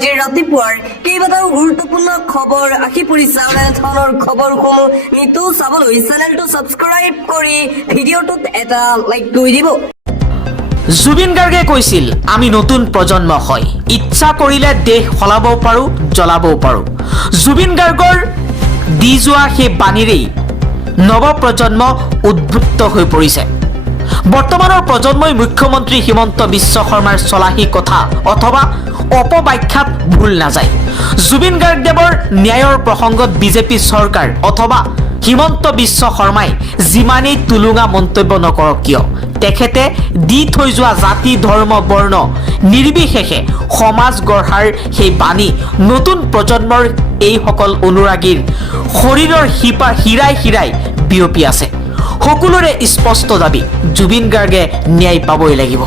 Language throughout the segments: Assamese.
আজি ৰাতিপুৱাৰ কেইবাটাও গুৰুত্বপূৰ্ণ খবৰ আহি পৰিছে ধৰণৰ খবৰসমূহ নিতৌ চাবলৈ চেনেলটো ছাবস্ক্ৰাইব কৰি ভিডিঅ'টোত এটা লাইক কৰি দিব। জুবিন গাৰ্গে কৈছিল আমি নতুন প্ৰজন্ম হয়, ইচ্ছা কৰিলে দেশ সলাব পাৰোঁ, জ্বলাবও পাৰোঁ। জুবিন গাৰ্গৰ দি যোৱা সেই বাণীৰেই নৱপ্ৰজন্ম উদ্বুদ্ধ হৈ পৰিছে। বৰ্তমানৰ প্ৰজন্মই মুখ্যমন্ত্ৰী হিমন্ত বিশ্ব শৰ্মাৰ চলাহী কথা অথবা অপব্যাখ্যাত ভুল নাযায়। জুবিন গাৰ্গদেৱৰ ন্যায়ৰ প্ৰসংগত বিজেপি চৰকাৰ অথবা হিমন্ত বিশ্ব শৰ্মাই যিমানেই তুলুঙা মন্তব্য নকৰক কিয়, তেখেতে দি থৈ যোৱা জাতি ধৰ্ম বৰ্ণ নিৰ্বিশেষে সমাজ গঢ়াৰ সেই বাণী নতুন প্ৰজন্মৰ এইসকল অনুৰাগীৰ শৰীৰৰ হীৰাই হীৰাই বিয়পি আছে। সকলোৰে স্পষ্ট দাবী জুবিন গাৰ্গে ন্যায় পাবই লাগিব।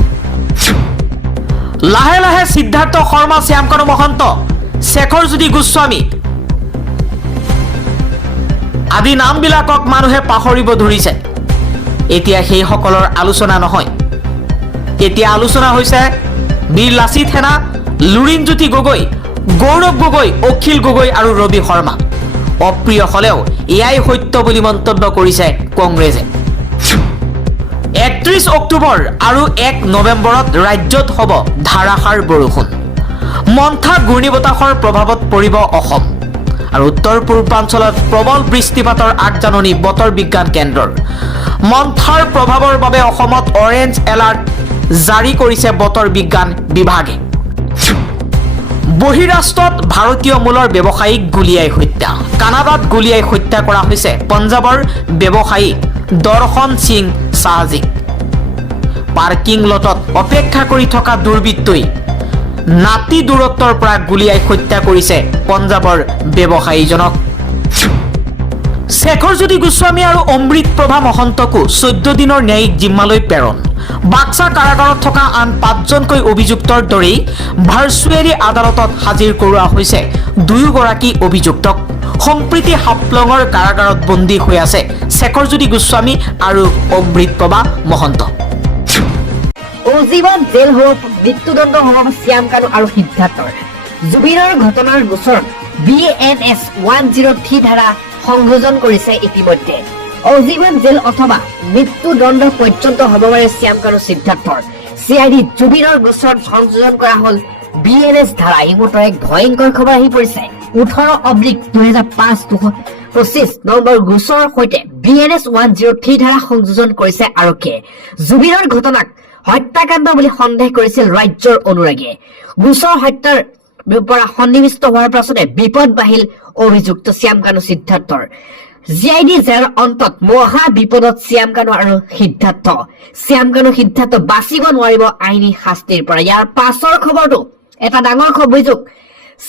লাহে লাহে সিদ্ধাৰ্থ শৰ্মা, শ্যামকানু মহন্ত, শেখৰজ্যোতি গোস্বামী আদি নামবিলাকক মানুহে পাহৰিব ধৰিছে। এতিয়া সেইসকলৰ আলোচনা নহয়, এতিয়া আলোচনা হৈছে বীৰ লাচিত সেনা, লুৰিণজ্যোতি গগৈ, গৌৰৱ গগৈ, অখিল গগৈ আৰু ৰবি শৰ্মা। অপ্ৰিয় হলেও এয়াই সত্য বুলি মন্তব্য কৰিছে কংগ্ৰেছে। ৩১ অক্টোবৰ আৰু ১ নৱেম্বৰত ৰাজ্যত হ'ব ধাৰাসাৰ বৰষুণ। মন্থা ঘূৰ্ণীবতাহৰ প্ৰভাৱত পৰিব অসম আৰু উত্তৰ পূৰ্বাঞ্চলত প্ৰবল বৃষ্টিপাতৰ আগজাননী বতৰ বিজ্ঞান কেন্দ্ৰৰ। মন্থাৰ প্ৰভাৱৰ বাবে অসমত অৰেঞ্জ এলাৰ্ট জাৰি কৰিছে বতৰ বিজ্ঞান বিভাগে। বহিৰাষ্ট্ৰত ভাৰতীয় মূলৰ ব্যৱসায়ীক গুলীয়াই হত্যা। কানাডাত গুলীয়াই হত্যা কৰা হৈছে পঞ্জাৱৰ ব্যৱসায়ী দৰ্শন সিং চাহাজীক। পাৰ্কিং লটত অপেক্ষা কৰি থকা দুৰ্বৃত্তই নাতি দূৰত্বৰ পৰা গুলীয়াই হত্যা কৰিছে পঞ্জাৱৰ ব্যৱসায়ীজনক। শেখৰজ্যোতি গোস্বামী আৰু অমৃতপ্ৰভা মহন্তকো 14 দিনৰ ন্যায়িক জিম্মালৈ প্ৰেৰণ। বাক্সা কাৰাগাৰত থকা আন 5জনকৈ অভিযুক্তৰ দৰেই ভাৰ্চুৱেলি আদালতত হাজিৰ কৰোৱা হৈছে দুয়োগৰাকী অভিযুক্তক। সম্প্ৰীতি হাফলঙৰ কাৰাগাৰত বন্দী হৈ আছে শেখৰজ্যোতি গোস্বামী আৰু অমৃতপ্ৰভা মহন্ত। আজীৱন জেল হ'ব, মৃত্যুদণ্ড হ'ব শ্যামকানু আৰু সিদ্ধাৰ্থৰ। জুবিনৰ ঘটনাৰ গোচৰত BNS 103 ধাৰা সংযোজন কৰিছে ইতিমধ্যে। আজীৱন জেল অথবা মৃত্যুদণ্ড পৰ্যন্ত হ'ব পাৰে শ্যামকানু সিদ্ধাৰ্থৰ। CID জুবিনৰ গোচৰত সংযোজন কৰা হ'ল BNS ধাৰা। এই মুহূৰ্তত এক ভয়ংকৰ খবৰ আহি পৰিছে। 18/2005 নম্বৰ গোচৰৰ সৈতে BNS 103 ধাৰা সংযোজন কৰিছে আৰক্ষীয়ে। জুবিনৰ ঘটনাক হত্যাকাণ্ড বুলি সন্দেহ কৰিছিল ৰাজ্যৰ অনুৰাগীয়ে। গোচৰ হত্যাৰ পৰা সন্নিৱিষ্ট হোৱাৰ পাছতে বিপদ বাঢ়িল অভিযুক্ত শ্যামকানু সিদ্ধাৰ্থৰ। CID জেলৰ অন্তত মহা বিপদত শ্যামকানু আৰু সিদ্ধাৰ্থ। শ্যামকানু সিদ্ধাৰ্থ বাচিব নোৱাৰিব আইনী শাস্তিৰ পৰা। ইয়াৰ পাছৰ খবৰটো এটা ডাঙৰ অভিযোগ,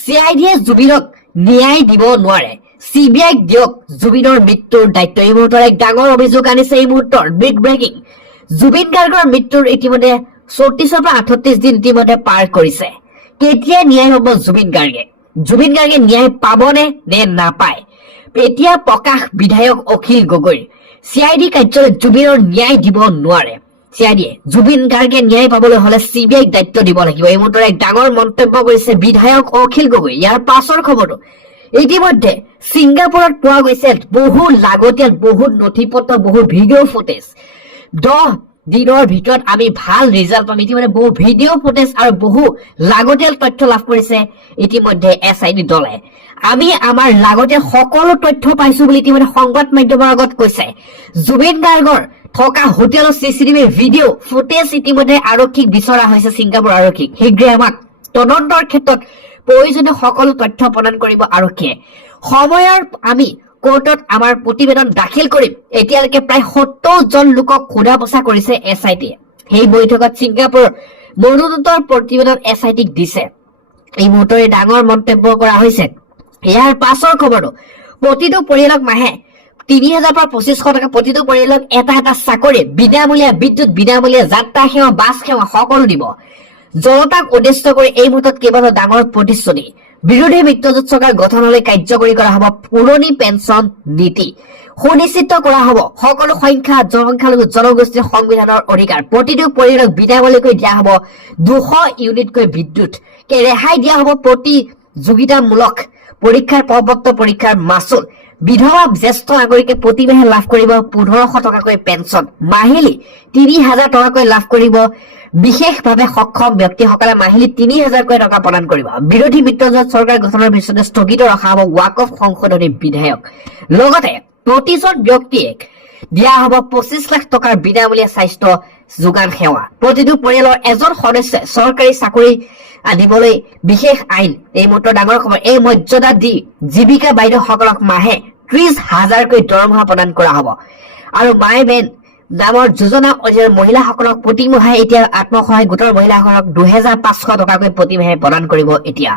CIDয়ে জুবিনক ন্যায় দিব নোৱাৰে, CBIক দিয়ক জুবিনৰ মৃত্যুৰ দায়িত্ব। এই মুহূৰ্তৰ এক ডাঙৰ অভিযোগ আনিছে এই মুহূৰ্তৰ বিগ ব্ৰেকিং। জুবিন গাৰ্গৰ মৃত্যুৰ ইতিমধ্যে 34 পৰা 38 দিন ইতিমধ্যে পাৰ কৰিছে। কেতিয়া ন্যায় হ'ব জুবিন গাৰ্গে? জুবিন গাৰ্গে ন্যায় পাবনে নে নাপায়? এতিয়া প্ৰকাশ বিধায়ক অখিল গগৈৰ CID কাৰ্যালয়ত জুবিনৰ ন্যায় দিব নোৱাৰে। CIDয়ে জুবিন গাৰ্গে ন্যায় পাবলৈ হলে CBIক দায়িত্ব দিব লাগিব। এই মুহূৰ্তত এক ডাঙৰ মন্তব্য কৰিছে বিধায়ক অখিল গগৈ। ইয়াৰ পাছৰ খবৰটো ইতিমধ্যে ছিংগাপুৰত পোৱা গৈছে বহু লাগতিয়াল, বহুত নথি পত্ৰ, বহু ভিডিঅ' ফুটেজ। 10 দিনৰ ভিতৰত আমি ভাল ৰিজাল্ট পাম। ইতিমধ্যে বহু ভিডিঅ' ফুটেজ আৰু বহু লাগতিয়াল তথ্য লাভ কৰিছে ইতিমধ্যে SID দলে। আমি আমাৰ লাগতিয়াল সকলো তথ্য পাইছো বুলি ইতিমধ্যে সংবাদ মাধ্যমৰ আগত কৈছে। জুবিন গাৰ্গৰ থকা হোটেলৰ CCTV ভিডিঅ' ফুটেজ ইতিমধ্যে আৰক্ষীক বিচৰা হৈছে, ছিংগাপুৰ আৰক্ষীক। শীঘ্ৰে আমাক তদন্তৰ ক্ষেত্ৰত প্ৰয়োজনীয় সকলো তথ্য প্ৰদান কৰিব আৰক্ষীয়ে। সময়ৰ আমি কোৰ্টত আমাৰ প্ৰতিবেদন দাখিল কৰিম। এতিয়ালৈকে প্ৰায় 70 জন লোকক সোধা পোছা কৰিছে SIDয়ে। সেই বৈঠকত ছিংগাপুৰৰ মনোনীতৰ প্ৰতিবেদন SIDক দিছে। এই মুহূৰ্তত ডাঙৰ মন্তব্য কৰা হৈছে। ইয়াৰ পাছৰ খবৰটো প্ৰতিটো পৰিয়ালক মাহে 3000 পৰা 2500 টকা, প্ৰতিটো পৰিয়ালক এটা চাকৰি, বিনামূলীয়া বিদ্যুৎ, বিনামূলীয়া যাত্ৰা সেৱা, বাছ সেৱা সকলো দিব। জনতাক উদ্দেশ্য কৰি এই মুহূৰ্তত কেইবাটাও ডাঙৰ প্ৰতিশ্ৰুতি। বিৰোধী মিত্ৰজোঁট চৰকাৰ গঠনলৈ কাৰ্যকৰী কৰা হ'ব পুৰণি পেঞ্চন নীতি। সুনিশ্চিত কৰা হ'ব সকলো সংখ্যালঘু জনগোষ্ঠীৰ সংবিধানৰ অধিকাৰ প্ৰতিটো পৰিয়ালক বিনামূলীয়াকৈ দিয়া হ'ব 200 ইউনিটকৈ বিদ্যুৎ ৰেহাই দিয়া হ'ব প্ৰতিযোগিতামূলক পৰীক্ষাৰ প্ৰবৰ্ত পৰীক্ষাৰ মাচুল বিধৱা জ্যেষ্ঠ নাগৰিকে প্ৰতিমাহে লাভ কৰিব 1500 টকাকৈ পেঞ্চন মাহিলী 3000 টকাকৈ লাভ কৰিব বিশেষভাৱে সক্ষম ব্যক্তিসকলে মাহিলী 3000 টকা প্ৰদান কৰিব বিৰোধী মিত্ৰজোঁট চৰকাৰ গঠনৰ পিছতে স্থগিত ৰখা হ'ব ৱাকফ সংশোধনী বিধেয়ক লগতে প্ৰতিজন ব্যক্তিয়ে দিয়া হ'ব 25 লাখ টকাৰ বিনামূলীয়া স্বাস্থ্য যোগান সেৱা প্ৰতিটো পৰিয়ালৰ এজন সদস্যই চৰকাৰী চাকৰি আদিবলৈ বিশেষ আইন এই মুহূৰ্তৰ ডাঙৰ খবৰ এই মৰ্যাদা দি জীৱিকা বাইদেউসকলক মাহে 30,000কৈ দৰমহা প্ৰদান কৰা হ'ব আৰু মাই বেন নামৰ যোজনা অধীনত মহিলাসকলক প্ৰতিমাহে এতিয়া আত্মসহায়ক গোটৰ মহিলাসকলক 2500 টকাকৈ প্ৰতিমাহে প্ৰদান কৰিব এতিয়া